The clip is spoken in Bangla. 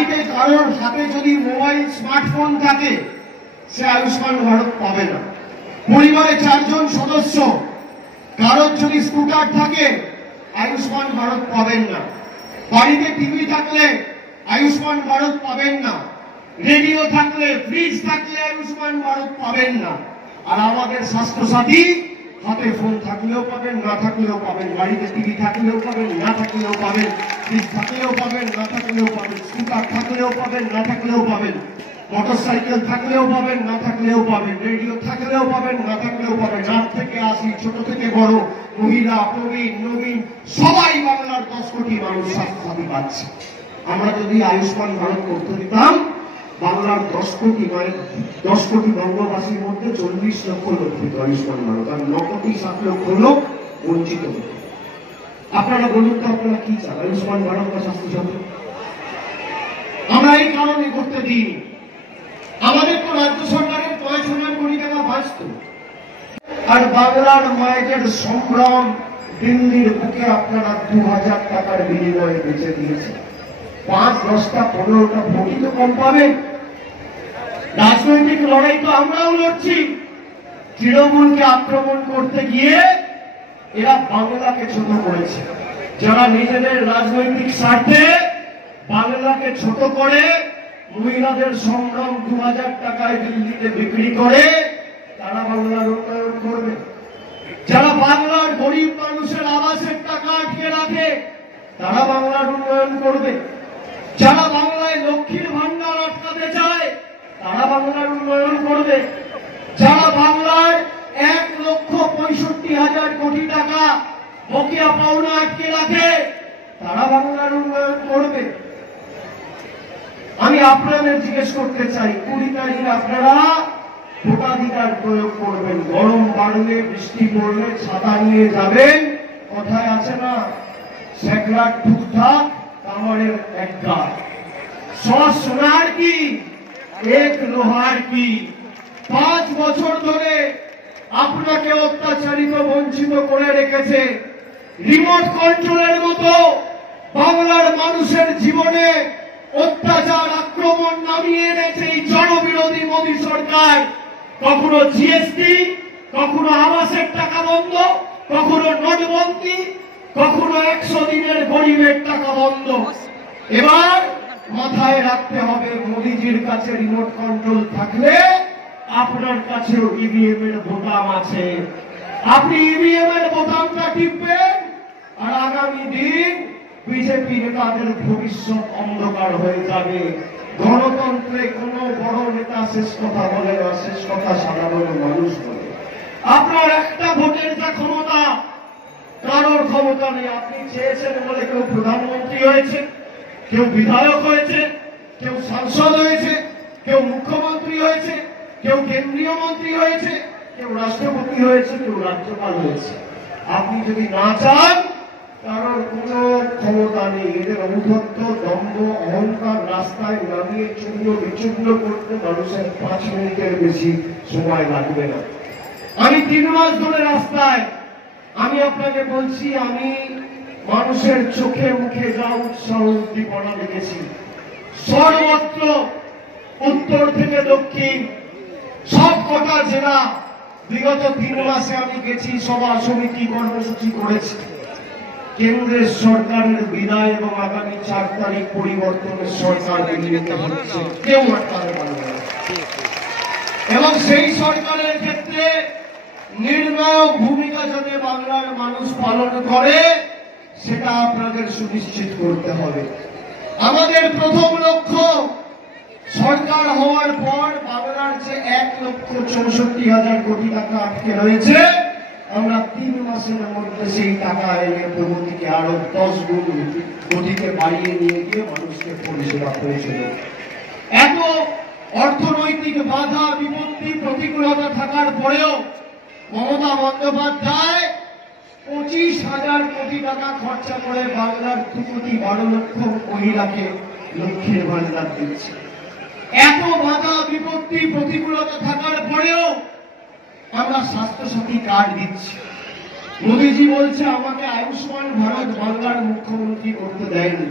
বাড়িতে কারোর হাতে যদি মোবাইল স্মার্টফোন থাকে সে আয়ুষ্মান ভারত পাবে না। পরিবারে 4 জন সদস্য কারোর যদি স্কুটার থাকে আয়ুষ্মান ভারত পাবেন না। বাড়িতে টিভি থাকলে আয়ুষ্মান ভারত পাবেন না। রেডিও থাকলে, ফ্রিজ থাকলে আয়ুষ্মান ভারত পাবেন না। আর আমাদের স্বাস্থ্যসাথী হাতে ফোন থাকলেও পাবেন, না থাকলেও পাবেন। বাড়িতে টিভি থাকলেও পাবেন, না থাকলেও পাবেন। ফ্রিজ থাকলেও পাবেন, না থাকলেও পাবেন। স্কুটার থাকলেও পাবেন, না থাকলেও পাবেন। মোটরসাইকেল থাকলেও পাবেন, না থাকলেও পাবেন। রেডিও থাকলেও পাবেন, না থাকলেও পাবেন। 8 থেকে 80, ছোট থেকে বড়, মহিলা, প্রবীণ, নবীন সবাই বাংলার 10 কোটি মানুষ স্বাস্থ্যসাথী পাচ্ছে। আমরা যদি আয়ুষ্মান ভারত করতে দিতাম, বাংলার 10 কোটি মানে 10 কোটি বঙ্গবাসীর মধ্যে 40 লক্ষ লোক পেত আয়ুষ্মান ভারত, আর 9 কোটি 7 লক্ষ লোক বঞ্চিত হতো। আপনারা বলুন তো আপনারা কি চান, আয়ুষ্মান ভারত বা স্বাস্থ্যসাথী? আমরা এই কারণে করতে দিই, আমাদের তো রাজ্য সরকারের 5,000 কোটি টাকা বাঁচত। আর বাংলার মায়েদের সংগ্রাম দিল্লির বুকে আপনারা 2,000 টাকার বিনিময়ে বেঁচে দিয়েছে। 5, 10টা 15টা ভোটই তো কম পাবেন। রাজনৈতিক লড়াই তো আমরাও লড়ছি। তৃণমূলকে আক্রমণ করতে গিয়ে এরা বাংলাকে ছোট করেছে। যারা নিজেদের রাজনৈতিক স্বার্থে বাংলাকে ছোট করে মহিলাদের সংগ্রাম 2,000 টাকায় দিল্লিতে বিক্রি করে, তারা বাংলার উন্নয়ন করবে। যারা বাংলার গরিব মানুষের আবাসের টাকা আটকে রাখে তারা বাংলার উন্নয়ন করবে। যারা বাংলায় লক্ষ্মীর ভান্ডার আটকাতে চায় তারা বাংলার উন্নয়ন করবে। যারা বাংলার 1,65,000 কোটি টাকা বকেয়া পাওনা আটকে রাখে তারা বাংলার উন্নয়ন করবে। আমি আপনাদের জিজ্ঞেস করতে চাই, 20 তারিখ আপনারা ভোটাধিকার প্রয়োগ করবেন। গরম বাড়লে, বৃষ্টি পড়লে ছাতা নিয়ে যাবেন। কথায় আছে না, সেকলার টুকটাক কামারের এক গাছ, 100 সোনার কি 1 লোহার কি। 5 বছর ধরে আপনাকে অত্যাচারিত, বঞ্চিত করে রেখেছে। রিমোট কন্ট্রোলের মতো বাংলার মানুষের জীবনে অত্যাচার, আক্রমণ নামিয়ে এনেছে এই জনবিরোধী মোদী সরকার। কখনো জিএসটি, কখনো আবাসের টাকা বন্ধ, কখনো নোটবন্দি, কখনো 100 দিনের গরিবের টাকা বন্ধ। এবার মাথায় রাখতে হবে, মোদীজির কাছে রিমোট কন্ট্রোল থাকলে আপনার কাছেও ইভিএম এর বোতাম আছে। আপনি ইভিএম এর বোতামটা টিপবেন, আর আগামী দিন বিজেপি নেতাদের ভবিষ্যৎ অন্ধকার হয়ে যাবে। গণতন্ত্রে কোন বড় নেতা শেষ কথা বলে না, শেষ কথা সাধারণ মানুষ বলে। আপনার একটা ভোটের যা ক্ষমতা, কারোর ক্ষমতা নেই। আপনি চেয়েছেন বলে কেউ প্রধানমন্ত্রী হয়েছে, কেউ বিধায়ক হয়েছে, কেউ সাংসদ হয়েছে, কেউ মুখ্যমন্ত্রী হয়েছে, কেউ কেন্দ্রীয় মন্ত্রী হয়েছে, কেউ রাষ্ট্রপতি হয়েছে, কেউ রাজ্যপাল হয়েছে। আপনি যদি না চান, কারোর কোন ক্ষমতা নেই। এদের ঔদ্ধত্য, দম্ভ, অহংকার রাস্তায় নামিয়ে চূর্ণ বিচূর্ণ করতে মানুষের 5 মিনিটের বেশি সময় লাগবে না। আমি 3 মাস ধরে রাস্তায়, আমি আপনাকে বলছি, আমি মানুষের চোখে মুখে যা উৎসাহ উদ্দীপনা দেখেছি, সর্বত্র উত্তর থেকে দক্ষিণ সব কটা জেলা বিগত 3 মাসে আমি গেছি, সভা সমিতি কর্মসূচি করেছি। কেন্দ্রের সরকারের বিদায় এবং আগামী 4 তারিখ পরিবর্তনের সরকার দিল্লিতে হচ্ছে, কেউ আটকাতে পারবে না। এবং সেই সরকারের ক্ষেত্রে নির্ণায়ক ভূমিকা যাতে বাংলার মানুষ পালন করে সেটা আপনাদের সুনিশ্চিত করতে হবে। আমাদের প্রথম লক্ষ্য, সরকার হওয়ার পর বাংলার যে 1,64,000 কোটি টাকা আটকে রয়েছে, আমরা 3 মাসের মধ্যে সেই টাকা এনে প্রগতিকে আরো 10 গুণ গতিকে বাড়িয়ে নিয়ে গিয়ে মানুষকে পরিষেবা পৌঁছে দেব। এত অর্থনৈতিক বাধা, বিপত্তি, প্রতিকূলতা থাকার পরেও মমতা বন্দ্যোপাধ্যায় 25,000 কোটি টাকা খরচা করে বাংলার 2,12 লক্ষ মহিলাকে লক্ষ্মীর ভান্ডার দিচ্ছে। এত বাধা, বিপত্তি, প্রতিকূলতা থাকার পরেও আমরা স্বাস্থ্যসাথী কার্ড দিচ্ছি। মোদীজি বলছে আমাকে আয়ুষ্মান ভারত বাংলার মুখ্যমন্ত্রী করতে দেয়নি।